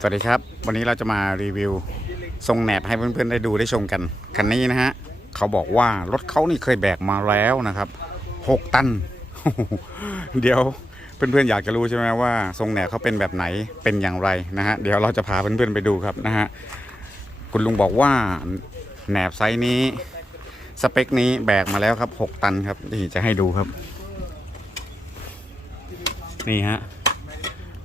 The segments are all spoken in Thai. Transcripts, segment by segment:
สวัสดีครับ วันนี้เราจะมารีวิวทรงแหนบให้เพื่อนๆได้ดูได้ชมกันคันนี้นะฮะเขาบอกว่ารถเขานี่เคยแบกมาแล้วนะครับ6ตัน เดี๋ยวเพื่อนๆอยากจะรู้ใช่ไหมว่าทรงแหนบเขาเป็นแบบไหนเป็นอย่างไรนะฮะเดี๋ยวเราจะพาเพื่อนๆไปดูครับนะฮะคุณลุงบอกว่าแหนบไซส์นี้สเปคนี้แบกมาแล้วครับ6ตันครับนี่จะให้ดูครับ นี่ฮะ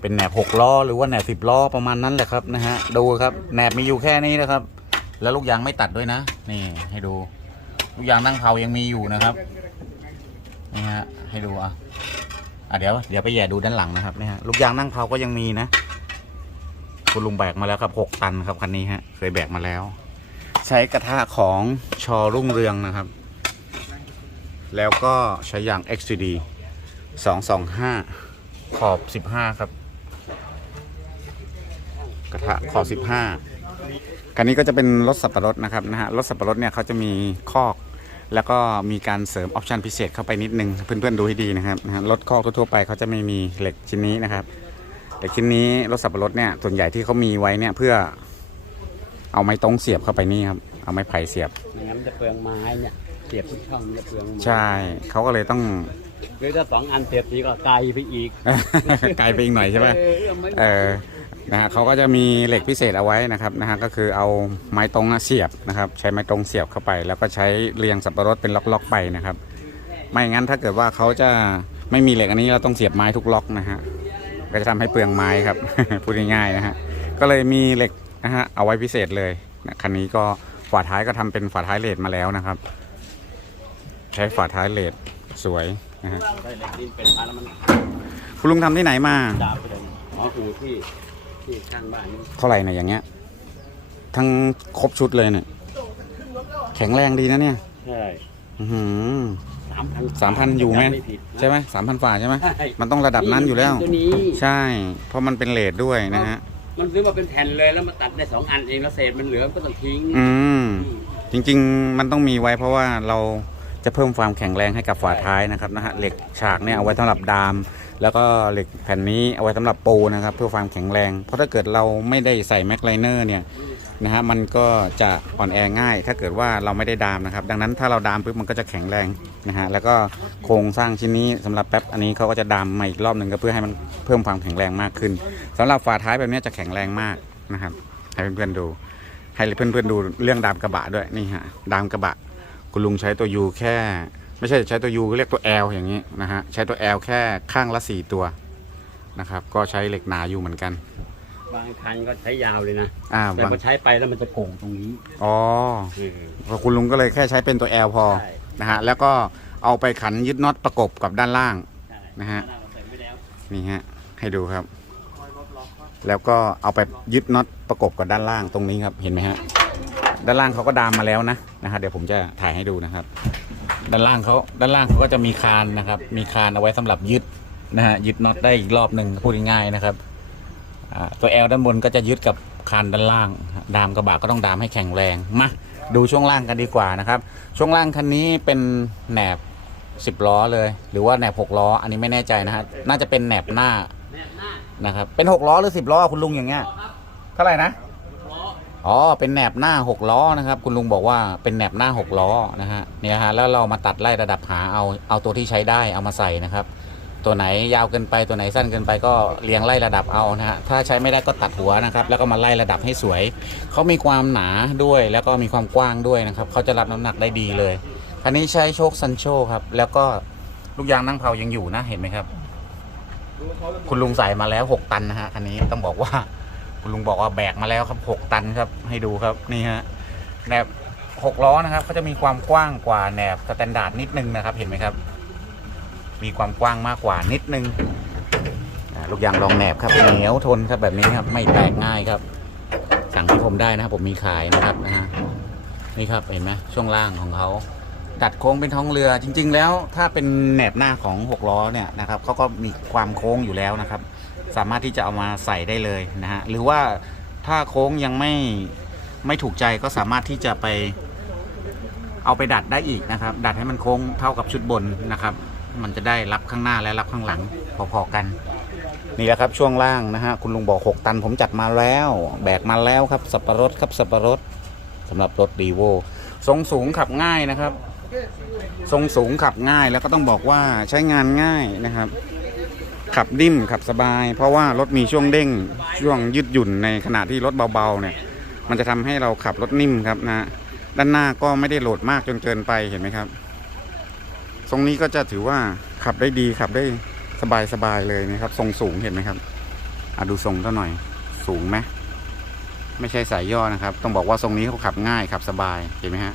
เป็นแหนบหกล้อหรือว่าแหนบสิบล้อประมาณนั้นแหละครับนะฮะดูครับแหนบมีอยู่แค่นี้นะครับ แล้วลูกยางไม่ตัดด้วยนะ นี่ให้ดู ลูกยางนั่งเผายังมีอยู่นะครับนี่ฮะให้ดูอะอะเดี๋ยวเดี๋ยวไปแย่ดูด้านหลังนะครับนี่ฮะลูกยางนั่งเผาก็ยังมีนะคุณลุงแบกมาแล้วครับหกตันครับคันนี้ฮะเคยแบกมาแล้ว ใช้กระทะของชอรุ่งเรืองนะครับ แล้วก็ใช้ยาง XCD 225 ขอบ 15 ครับ กระทะขอบ15คันนี้ก็จะเป็นรถสับปะรดนะครับนะฮะรถสับปะรดเนี่ยเขาจะมีคอก แล้วก็มีการเสริมออปชันพิเศษเข้าไปนิดนึงเพื่อนๆดูให้ดีนะครับนะฮะรถคอกทั่วๆไปเขาจะไม่มีเหล็กชิ้นนี้นะครับเหล็กชิ้นนี้รถสับปะรดเนี่ยส่วนใหญ่ที่เขามีไว้เนี่ยเพื่อ เอาไม้ตรงเสียบเข้าไปนี่ครับเอาไม้ไผ่เสียบไม่งั้นมันจะเปลืองไม้เนี่ยเสียบทุกช่องมันจะเปลืองไม้ใช่เขาก็เลยต้อง หรือถ้าสองอันเสียบทีก็ไกลไปอีก ไกลไปอีกหน่อยใช่ไหมเออไม่เออ นะฮะเขาก็จะมีเหล็กพิเศษเอาไว้นะครับนะฮะก็คือเอาไม้ตรงอะเสียบนะครับ ใช้ไม้ตรงเสียบเข้าไป แล้วก็ใช้เรียงสับปะรดเป็นล็อกๆไปนะครับ ไม่งั้นถ้าเกิดว่าเขาจะไม่มีเหล็กอันนี้เราต้องเสียบไม้ทุกล็อกนะฮะก็จะทำให้เปลืองไม้ครับพูดง่ายๆนะฮะก็เลยมีเหล็กนะฮะเอาไว้พิเศษเลยนะคันนี้ก็ฝาท้ายก็ทำเป็นฝาท้ายเลดมาแล้วนะครับ ใช้ฝาท้ายเลดสวยนะฮะได้เหล็กดินเป็นมาแล้วมันคุณลุงทำที่ไหนมาดาบไปเลยหมออูที่ ที่ข้างบ้านเท่าไหร่เนี่ยอย่างเงี้ย ทั้งครบชุดเลยเนี่ย แข็งแรงดีนะเนี่ย ใช่อื้อหือสามพันสามพันอยู่ไหมใช่ไหมสามพันฝ่าใช่ไหมมันต้องระดับนั้นอยู่แล้ว ตัวนี้ใช่ เพราะมันเป็นเลทด้วยนะฮะ มันซื้อมาเป็นแผ่นเลยแล้วมาตัดได้สองอันเองแล้วเศษมันเหลือก็ต้องทิ้ง อืม จริง ๆ มันต้องมีไว้เพราะว่าเรา จะเพิ่มความแข็งแรงให้กับฝาท้ายนะครับนะฮะเหล็กฉากเนี่ยเอาไว้สำหรับดาม แล้วก็เหล็กแผ่นนี้เอาไว้สำหรับปูนะครับเพื่อความแข็งแรง เพราะถ้าเกิดเราไม่ได้ใส่แม็กไลเนอร์เนี่ยนะฮะมันก็จะอ่อนแอง่าย ถ้าเกิดว่าเราไม่ได้ดามนะครับ ดังนั้นถ้าเราดามปุ๊บมันก็จะแข็งแรงนะฮะแล้วก็โครงสร้างชิ้นนี้สำหรับแป๊บอันนี้เขาก็จะดามมาอีกรอบหนึ่งก็เพื่อให้มันเพิ่มความแข็งแรงมากขึ้นสำหรับฝาท้ายแบบนี้จะแข็งแรงมากนะครับให้เพื่อนๆดูให้เพื่อนๆดูเรื่องดามกระบะด้วยนี่ฮะดามกระบะ คุณลุงใช้ตัว U แค่ ไม่ใช่ใช้ตัว U เรียกตัว L อย่างนี้นะฮะใช้ตัว L แค่ข้างละ 4 ตัวนะครับก็ใช้เหล็กหนาอยู่เหมือนกัน บางคันก็ใช้ยาวเลยนะอ่าแต่บางพอใช้ไปแล้วมันจะโก่งตรงนี้อ๋อเออพอคุณลุงก็เลยแค่ใช้เป็นตัว L พอใช่นะฮะแล้วก็เอาไปขันยึดน็อตประกบกับด้านล่าง ใช่นะฮะ เราใส่ไว้แล้วนี่ฮะให้ดูครับ แล้วก็เอาไปยึดน็อตประกบกับด้านล่างตรงนี้ครับเห็นไหมฮะ ด้านล่างเขาก็ดามมาแล้วนะนะฮะเดี๋ยวผมจะถ่ายให้ดูนะครับ ด้านล่างเขาด้านล่างเขาก็จะมีคานนะครับ มีคานเอาไว้สำหรับยึดนะฮะยึดน็อตได้อีกรอบหนึ่งพูดง่ายๆนะครับตัว L ด้านบนก็จะยึดกับคานด้านล่าง ดามกระบะก็ต้องดามให้แข็งแรงมาดูช่วงล่างกันดีกว่านะครับ ช่วงล่างคันนี้เป็นแหนบ10ล้อเลย หรือว่าแหนบ6ล้อ อันนี้ไม่แน่ใจนะฮะน่าจะเป็นแหนบหน้านะครับเป็น6ล้อหรือ10ล้อคุณลุงอย่างเงี้ยเท่าไหร่นะ อ๋อ เป็นแหนบหน้า 6 ล้อนะครับ คุณลุงบอกว่าเป็นแหนบหน้า 6 ล้อนะฮะเนี่ยฮะแล้วเรามาตัดไล่ระดับหาเอาเอาตัวที่ใช้ได้เอามาใส่นะครับ ตัวไหนยาวเกินไปตัวไหนสั้นเกินไปก็เรียงไล่ระดับเอานะฮะถ้าใช้ไม่ได้ก็ตัดหัวนะครับ แล้วก็มาไล่ระดับให้สวยเขามีความหนาด้วยแล้วก็มีความกว้างด้วยนะครับเขาจะรับน้ำหนักได้ดีเลยคันนี้ใช้โชคซันโชครับแล้วก็ลูกยางนั่งเผายังอยู่นะเห็นไหมครับ คุณลุงใส่มาแล้ว 6 ตันนะฮะคันนี้ต้องบอกว่า คุณลุงบอกว่าแบกมาแล้วครับ6ตันครับให้ดูครับนี่ฮะแหนบ6ล้อนะครับเขาจะมีความกว้างกว่าแหนบสแตนดาร์ดนิดนึงนะครับเห็นไหมครับ มีความกว้างมากกว่านิดนึงลูกยางรองแหนบครับเหนียวทนครับแบบนี้ครับ ไม่แตกง่ายครับ สั่งที่ผมได้นะครับผมมีขายนะครับนะฮะนี่ครับเห็นไหมช่วงล่างของเขาตัดโค้งเป็นท้องเรือจริง ๆ แล้วถ้าเป็นแหนบหน้าของ6ล้อเนี่ยนะครับเขาก็มีความโค้งอยู่แล้วนะครับ สามารถที่จะเอามาใส่ได้เลยนะฮะหรือว่าถ้าโค้งยังไม่ไม่ถูกใจก็สามารถที่จะไป เอาไปดัดได้อีกนะครับ ดัดให้มันโค้งเท่ากับชุดบนนะครับ มันจะได้รับข้างหน้าและรับข้างหลังพอๆกันนี่แหละครับช่วงล่างนะฮะคุณลุงบอก 6 ตันผมจัดมาแล้ว แบกมาแล้วครับสับปะรดครับสับปะรดสำหรับรถดีโวทรงสูงขับง่ายนะครับ ทรงสูงขับง่ายแล้วก็ต้องบอกว่าใช้งานง่ายนะครับ ขับนิ่มขับสบาย เพราะว่ารถมีช่วงเด้งช่วงยืดหยุ่นในขณะที่รถเบาๆเนี่ยมันจะทำให้เราขับรถนิ่มครับนะด้านหน้าก็ไม่ได้โหลดมากจนเกินไปเห็นไหมครับ ทรงนี้ก็จะถือว่าขับได้ดีขับได้สบายๆเลยนะครับ ทรงสูงเห็นไหมครับอะดูทรงเท่าหน่อยสูงไหมไม่ใช่สายย่อนะครับ ต้องบอกว่าทรงนี้เขาขับง่ายขับสบายเห็นไหมฮะ